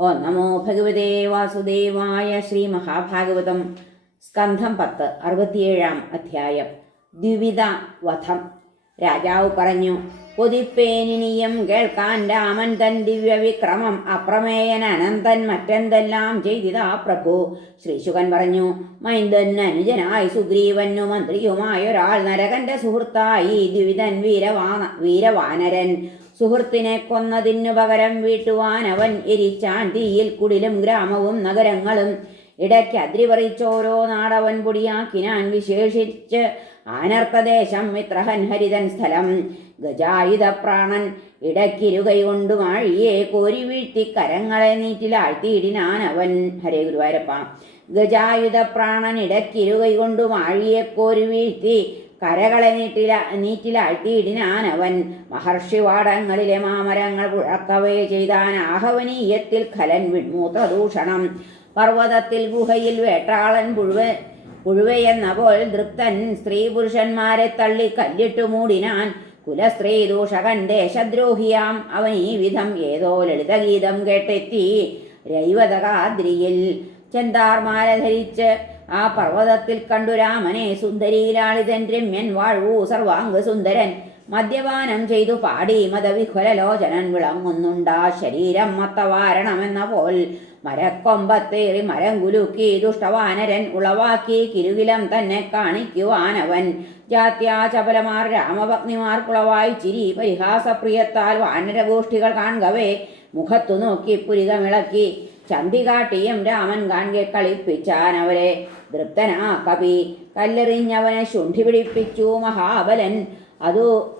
ഓ നമോ ഭഗവതേ വാസുദേവായ ശ്രീ മഹാഭാഗവതം. സ്കന്ധം പത്ത് അറുപത്തിയേഴാം അധ്യായം. ദ്വിവിധ വധം. രാജാവ് പറഞ്ഞു കൊതിപ്പേനിനിയും കേൾക്കാൻ രാമൻ തൻ ദിവ്യവിക്രമം അപ്രമേയൻ അനന്തൻ മറ്റെന്തെല്ലാം ചെയ്തിതാ പ്രഭു? ശ്രീശുകൻ പറഞ്ഞു മൈന്ദൻ അനുജനായി സുഗ്രീവനു മന്ത്രിയുമായ ഒരാൾ നരകന്റെ സുഹൃത്തായി ദ്വിവിധൻ വീരവാന വീരവാനരൻ. സുഹൃത്തിനെ കൊന്നതിനു പകരം വീട്ടുവാൻ അവൻ എരിച്ചാൻ തീയിൽ കുടിലും ഗ്രാമവും നഗരങ്ങളും. ഇടയ്ക്ക് അതിരിപറിച്ചോരോ നാടവൻ പൊടിയാക്കിനാൻ വിശേഷിച്ച് ആനർത്തദേശം മിത്രഹൻ ഹരിതൻ സ്ഥലം. ഗജായുധ പ്രാണൻ ഇടയ്ക്കിരുകൈ വാഴിയെ മാഴിയെ കോരി വീഴ്ത്തി കരങ്ങളെ നീറ്റിലാഴ്ത്തിയിടിനാൻ അവൻ ഹരേ ഗുരുവായൂരപ്പ. ഗജായുധ പ്രാണൻ ഇടയ്ക്കിരുകൈ വാഴിയെ മാഴിയെ കോരി വീഴ്ത്തി കരകളെ നീട്ടില നീറ്റിലാഴ്ത്തിയിടിനാൻ മഹർഷി മഹർഷിവാടങ്ങളിലെ മാമരങ്ങൾ പുഴക്കവേ ചെയ്താൻ ആഹവനീയത്തിൽ ഖലൻ വിൺമൂത്രദൂഷണം പർവതത്തിൽ ഗുഹയിൽ വേട്ടാളൻ പുഴുവ പുഴുവയെന്ന പോൽ ദൃപ്തൻ സ്ത്രീ പുരുഷന്മാരെ തള്ളി കല്ലിട്ടു മൂടിനാൻ. കുലസ്ത്രീ ദൂഷകൻ ദേശദ്രോഹിയാം. അവൻ ഈ വിധം ഏതോ ലളിതഗീതം കേട്ടെത്തി രൈവതകാദ്രിയിൽ. ചെന്താർമാല ധരിച്ച് ആ പർവതത്തിൽ കണ്ടു രാമനെ സുന്ദരിയിലാളിതൻ രമ്യൻ വാഴു സർവാംഗ സുന്ദരൻ. മദ്യപാനം ചെയ്തു പാടി മതവിഹുലലോചനൻ വിളങ്ങുന്നുണ്ടാ ശരീരം മത്തവാരണമെന്ന പോൽ. മരക്കൊമ്പത്തേറി മരം കുലുക്കി ദുഷ്ടവാനരൻ ഉളവാക്കി കിരുകിലം തന്നെ കാണിക്കുവാനവൻ. ജാത്യാചപലമാർ രാമഭഗ്നിമാർ കുളവായി ചിരി പരിഹാസപ്രിയത്താൽ വാനരഗോഷ്ഠികൾ കാണുകവേ. മുഖത്തു നോക്കി പുരികമിളക്കി ചന്തി കാട്ടിയും രാമൻ കാൺകെ കളിപ്പിച്ചാൻ അവരെ തൃപ്തനാ കവി. കല്ലെറിഞ്ഞവനെ ശുണ്ഠി പിടിപ്പിച്ചു മഹാബലൻ. അതു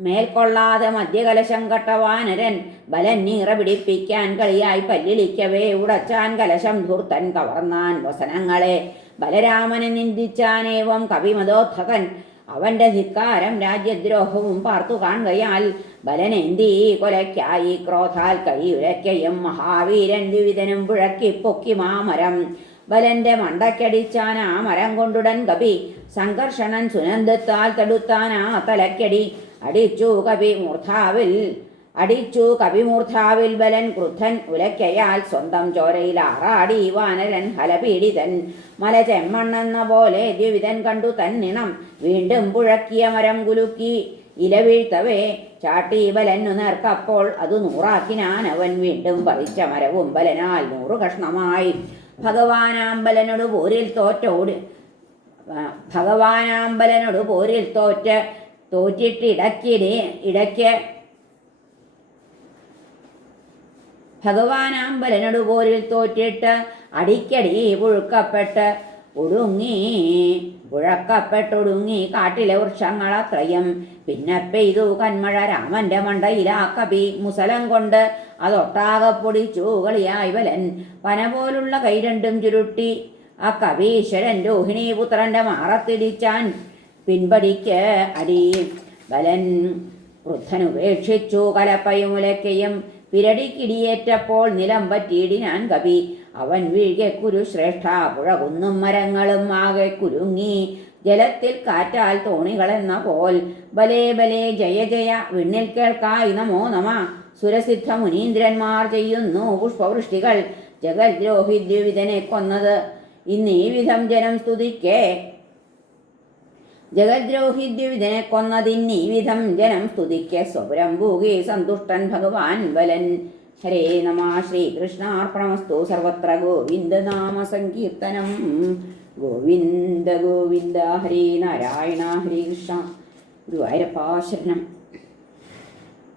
മേൽക്കൊള്ളാതെ മദ്യകലശം കട്ട വാനരൻ. ബലൻ നീറ പിടിപ്പിക്കാൻ കളിയായി പല്ലിളിക്കവേ ഉടച്ചാൻ കലശം ധൂർത്തൻ കവർന്നാൻ വസനങ്ങളെ. ബലരാമനെ നിന്ദിച്ചാനേവം കവിമതോദ്ധകൻ അവന്റെ ധിക്കാരം രാജ്യദ്രോഹവും പാർത്തു കാണുകയാൽ ബലനെന്തി കൊലയ്ക്കായി ക്രോധാൽ കഴിയുരയ്ക്കയും മഹാവീരൻ വിവിധനും പുഴക്കി പൊക്കി മാമരം. ബലന്റെ മണ്ടക്കടിച്ചാൻ ആ മരം കൊണ്ടുടൻ കപി സംഘർഷണൻ സുനന്ദത്താൽ തടുത്താൻ ആ തലക്കടി. അടിച്ചു കപി മൂർധാവിൽ അടിച്ചു കവിമൂർധാവിൽ ബലൻ ക്രുദ്ധൻ ഉലക്കയാൽ സ്വന്തം ചോരയിൽ ആറാടി വാനരൻ ഹലപീഡിതൻ. മല ചെമ്മണ്ണെന്ന പോലെ ദ്വിവിധൻ കണ്ടു തന്നിണം. വീണ്ടും പുഴക്കിയ മരം കുലുക്കി ഇലവീഴ്ത്തവേ. ചാട്ടി ബലനു നേർക്കപ്പോൾ അത് നൂറാക്കിനാൻ അവൻ വീണ്ടും പറിച്ച മരവും ബലനാൽ നൂറു കഷ്ണമായി ഭഗവാനാമ്പലനോട് പോരിൽ തോറ്റ തോറ്റോട് ഭഗവാനാമ്പലനോട് പോരിൽ തോറ്റ തോറ്റിട്ട് ഇടയ്ക്കിടെ ഇടയ്ക്ക് ഭഗവാനാമ്പലനോട് പോരിൽ തോറ്റിട്ട് അടിക്കടി പുഴുക്കപ്പെട്ട് ഒടുങ്ങി പുഴക്കപ്പെട്ടൊടുങ്ങി കാട്ടിലെ വൃക്ഷങ്ങളത്രയും പിന്നെ പെയ്തു കന്മഴ രാമന്റെ കവി മുസലം കൊണ്ട് അതൊട്ടാകെ ചൂകളിയായി വലൻ ബലൻ പന പോലുള്ള കൈ രണ്ടും ചുരുട്ടി. ആ കവീശ്വരൻ രോഹിണീപുത്രന്റെ മാറത്തിടിച്ചാൻ പിൻപടിക്ക് അടി. ബലൻ വൃദ്ധനുപേക്ഷിച്ചു കലപ്പയും ഉലക്കയും. പിരടിക്കിടിയേറ്റപ്പോൾ നിലം പറ്റിയിടിനാൻ കവി. അവൻ വീഴെ കുരു ശ്രേഷ്ഠ പുഴകുന്നും മരങ്ങളും ആകെ കുരുങ്ങി ജലത്തിൽ കാറ്റാൽ തോണികളെന്ന പോൽ. ബലേ ബലേ ജയ ജയ വിണ്ണിൽ കേൾക്കായി നമോ നമ. സുരസിദ്ധ മുനീന്ദ്രന്മാർ ചെയ്യുന്നു പുഷ്പവൃഷ്ടികൾ. ജഗദ്രോഹി ദ്വിവിധനെ കൊന്നത്. ഇന്ന് ഈ വിധം ജനം സ്തുതിക്കേ. ജഗദ്രോഹി ദ്വിവിധനെ കൊന്നതിന് ഈ വിധം ജനം സ്തുതിക്കെ. സ്വപുരം ഭൂകി സന്തുഷ്ടൻ ഭഗവാൻ ബലൻ. ഹരേ നമ ശ്രീകൃഷ്ണാർപ്പണമസ്തു സർവത്ര ഗോവിന്ദനാമ സങ്കീർത്തനം. ഗോവിന്ദ ഗോവിന്ദ ഹരേ നാരായണ ഹരേ കൃഷ്ണ. ഗുരുവായൂരപ്പാ ശരണം.